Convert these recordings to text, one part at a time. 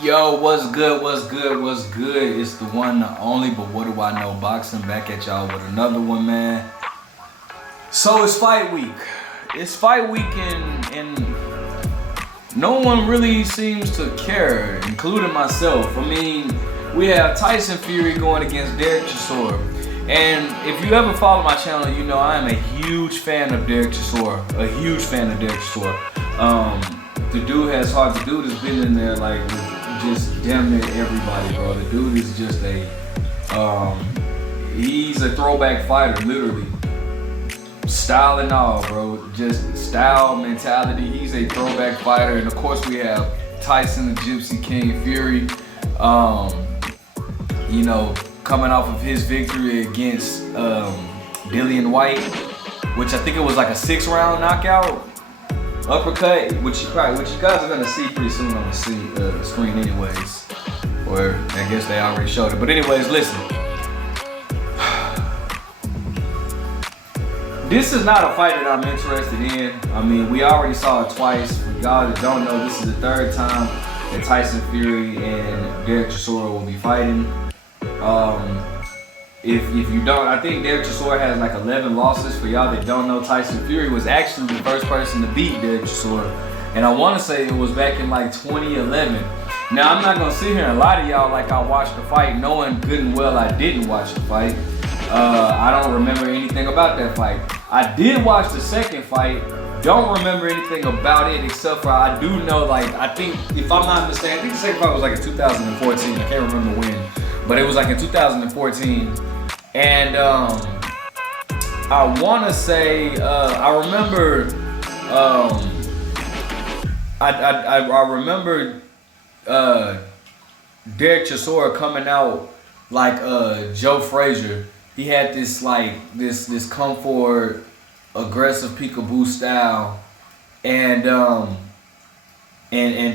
Yo, what's good? What's good? What's good? It's the one, the only, but what do I know? Boxing back at y'all with another one, man. So it's fight week. It's fight week, and no one really seems to care, including myself. I mean, we have Tyson Fury going against Dereck Chisora. And if you ever follow my channel, you know I am a huge fan of Dereck Chisora. A huge fan of Dereck Chisora. The dude has heart. The dude has been in there like just damn near everybody, bro. The dude is just he's a throwback fighter, literally. Style and all, bro. Just style, mentality. He's a throwback fighter. And of course we have Tyson, the Gypsy King Fury. Coming off of his victory against Dillian White, which I think it was like a 6-round knockout. Uppercut, which you guys are gonna see pretty soon on the screen anyways. Or I guess they already showed it. But anyways, listen. This is not a fight that I'm interested in. I mean, we already saw it twice. For y'all that don't know, this is the third time that Tyson Fury and Dereck Chisora will be fighting. If you don't, I think Dereck Chisora has like 11 losses. For y'all that don't know, Tyson Fury was actually the first person to beat Dereck Chisora. And I want to say it was back in like 2011. Now, I'm not going to sit here and lie to y'all like I watched the fight, knowing good and well I didn't watch the fight. I don't remember anything about that fight. I did watch the second fight. Don't remember anything about it except for I do know, like, I think, if I'm not mistaken, I think the second fight was like in 2014. I can't remember when. But it was like in 2014. And I want to say, I remember, I remember Dereck Chisora coming out like Joe Frazier. He had this like this comfort, aggressive peekaboo style, and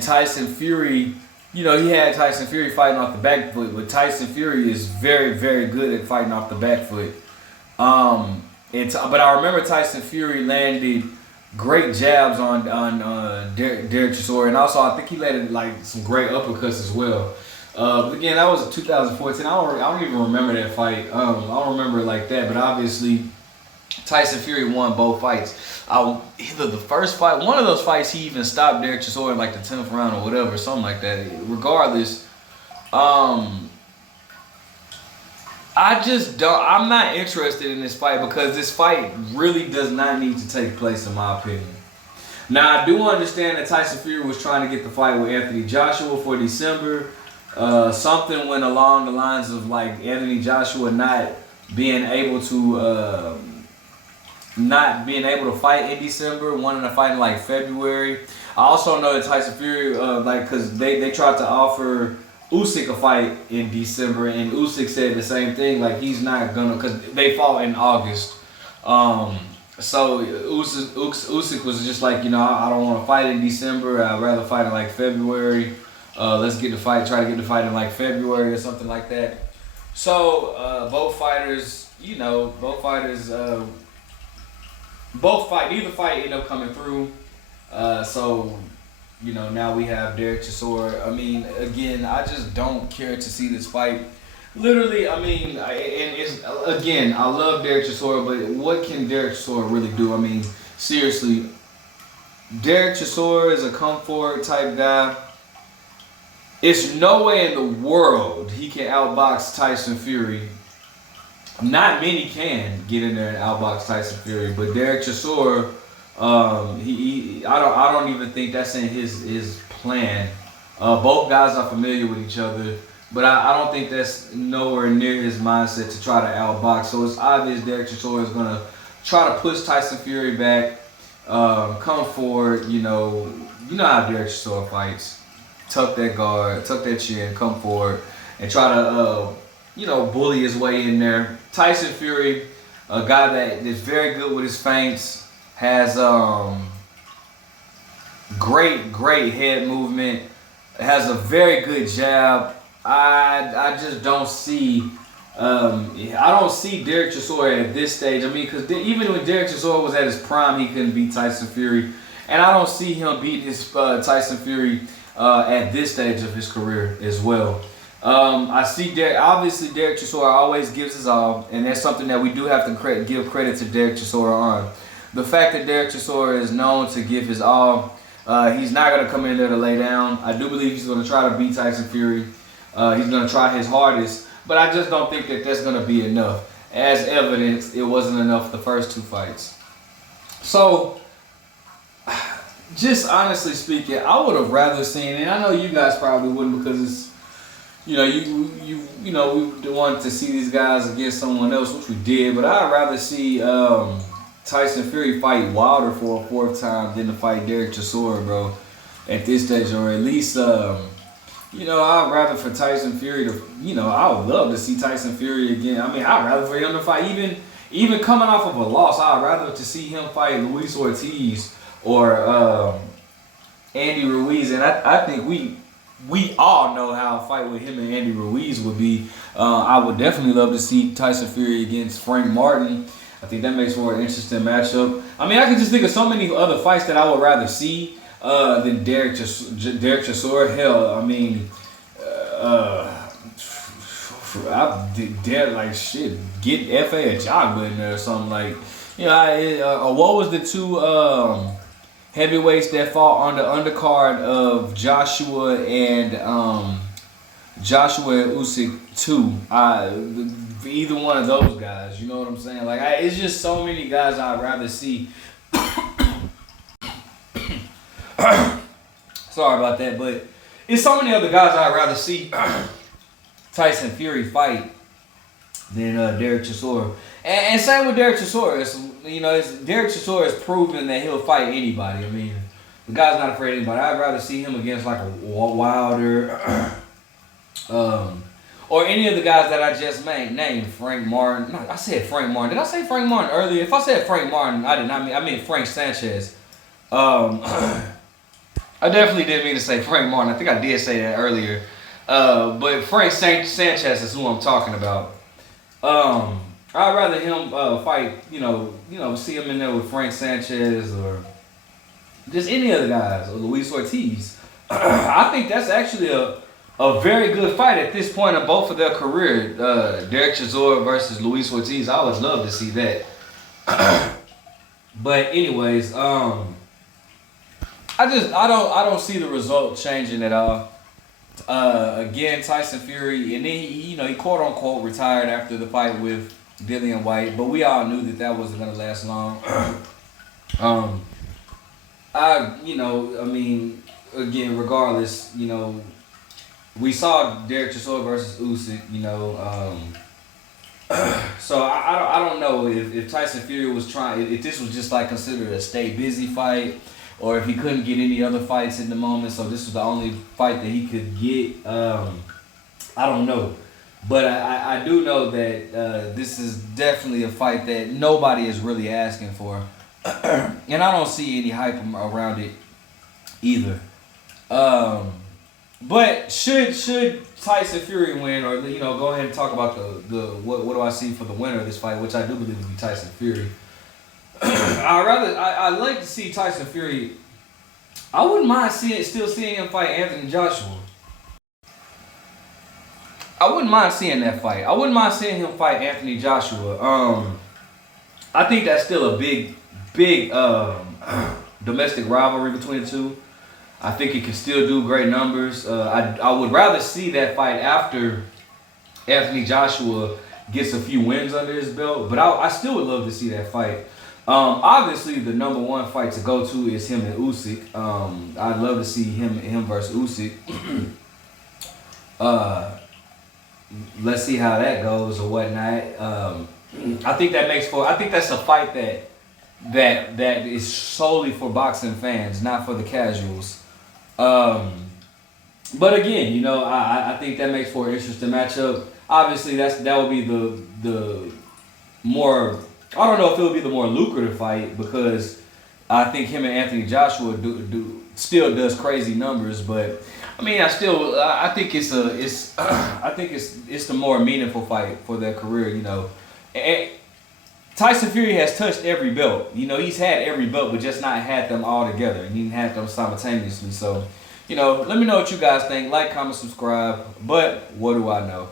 Tyson Fury. You know, he had Tyson Fury fighting off the back foot, but Tyson Fury is very, very good at fighting off the back foot. But I remember Tyson Fury landed great jabs on Dereck Chisora, and also I think he landed like some great uppercuts as well. But again, that was 2014. I don't even remember that fight. I don't remember it like that, but obviously Tyson Fury won both fights. Either the first fight, one of those fights, he even stopped Dereck Chisora in like the 10th round or whatever, something like that. Regardless, I'm not interested in this fight because this fight really does not need to take place in my opinion. Now, I do understand that Tyson Fury was trying to get the fight with Anthony Joshua for December. Something went along the lines of like Anthony Joshua not being able to fight in December, wanting to fight in like February. I also know that Tyson Fury, because they tried to offer Usyk a fight in December, and Usyk said the same thing, like he's not gonna, because they fought in August. So Usyk was just like, I don't want to fight in December. I'd rather fight in like February. Let's try to get the fight in like February or something like that. So neither fight ended up coming through. Now we have Dereck Chisora. I mean, again, I just don't care to see this fight. Literally, I mean, I love Dereck Chisora, but what can Dereck Chisora really do? I mean, seriously, Dereck Chisora is a comfort type guy. It's no way in the world he can outbox Tyson Fury. Not many can get in there and outbox Tyson Fury, but Dereck Chisora, I don't even think that's in his plan. Both guys are familiar with each other, but I don't think that's nowhere near his mindset to try to outbox. So it's obvious Dereck Chisora is gonna try to push Tyson Fury back, come forward. You know how Dereck Chisora fights. Tuck that guard, tuck that chin, come forward, and try to bully his way in there. Tyson Fury, a guy that is very good with his feints, has great head movement, has a very good jab. I just don't see Dereck Chisora at this stage. I mean, because even when Dereck Chisora was at his prime, he couldn't beat Tyson Fury. And I don't see him beating Tyson Fury at this stage of his career as well. I see obviously Dereck Chisora always gives his all, and that's something that we do have to give credit to Dereck Chisora on. The fact that Dereck Chisora is known to give his all, he's not going to come in there to lay down. I do believe he's going to try to beat Tyson Fury. He's going to try his hardest, but I just don't think that that's going to be enough. As evidence, it wasn't enough the first 2 fights. So, just honestly speaking, I would have rather seen, and I know you guys probably wouldn't because it's, we wanted to see these guys against someone else, which we did, but I'd rather see Tyson Fury fight Wilder for a 4th time than to fight Dereck Chisora, bro, at this stage, or at least, I'd rather for Tyson Fury to, I would love to see Tyson Fury again. I mean, I'd rather for him to fight, even coming off of a loss, I'd rather to see him fight Luis Ortiz or Andy Ruiz, and I think we all know how a fight with him and Andy Ruiz would be. I would definitely love to see Tyson Fury against Frank Martin. I think that makes for an interesting matchup. I mean, I can just think of so many other fights that I would rather see than Dereck Chisora. Hell, I mean, I dare like shit get FA a job in there or something like. What was the 2 heavyweights that fought on the undercard of Joshua and Usyk 2? Either one of those guys, you know what I'm saying? Like, it's just so many guys I'd rather see. Sorry about that, but it's so many other guys I'd rather see Tyson Fury fight than Dereck Chisora. And same with Dereck Chisora. Dereck Chisora has proven that he'll fight anybody. I mean, the guy's not afraid of anybody. I'd rather see him against like a Wilder, or any of the guys that I just named. Frank Martin. No, I said Frank Martin. Did I say Frank Martin earlier? If I said Frank Martin, I did not mean. I meant Frank Sanchez. I definitely didn't mean to say Frank Martin. I think I did say that earlier. But Frank Sanchez is who I'm talking about. I'd rather him fight, see him in there with Frank Sanchez or just any other guys, or Luis Ortiz. I think that's actually a very good fight at this point of both of their career. Dereck Chisora versus Luis Ortiz. I would love to see that. But anyways, I don't see the result changing at all. Again, Tyson Fury, and then he quote unquote retired after the fight with Dillian White, but we all knew that wasn't gonna last long. Again, regardless, we saw Dereck Chisora versus Usyk, so I don't know if Tyson Fury was if this was just like considered a stay busy fight, or if he couldn't get any other fights in the moment, so this was the only fight that he could get. I don't know. But I do know that this is definitely a fight that nobody is really asking for. And I don't see any hype around it either. But should Tyson Fury win, or go ahead and talk about the what do I see for the winner of this fight, which I do believe will be Tyson Fury. I'd like to see Tyson Fury. I wouldn't mind still seeing him fight Anthony Joshua. I wouldn't mind seeing that fight. I wouldn't mind seeing him fight Anthony Joshua. I think that's still a big domestic rivalry between the two. I think he can still do great numbers. I would rather see that fight after Anthony Joshua gets a few wins under his belt, but I still would love to see that fight. Obviously, the number one fight to go to is him and Usyk. I'd love to see him versus Usyk. Let's see how that goes or whatnot. I think that's a fight that is solely for boxing fans, not for the casuals. But again, I think that makes for an interesting matchup. Obviously, that would be the more. I don't know if it would be the more lucrative fight, because I think him and Anthony Joshua still does crazy numbers, but I mean, I think it's the more meaningful fight for their career, And Tyson Fury has touched every belt. He's had every belt, but just not had them all together. He didn't have them simultaneously. So, let me know what you guys think. Like, comment, subscribe. But what do I know?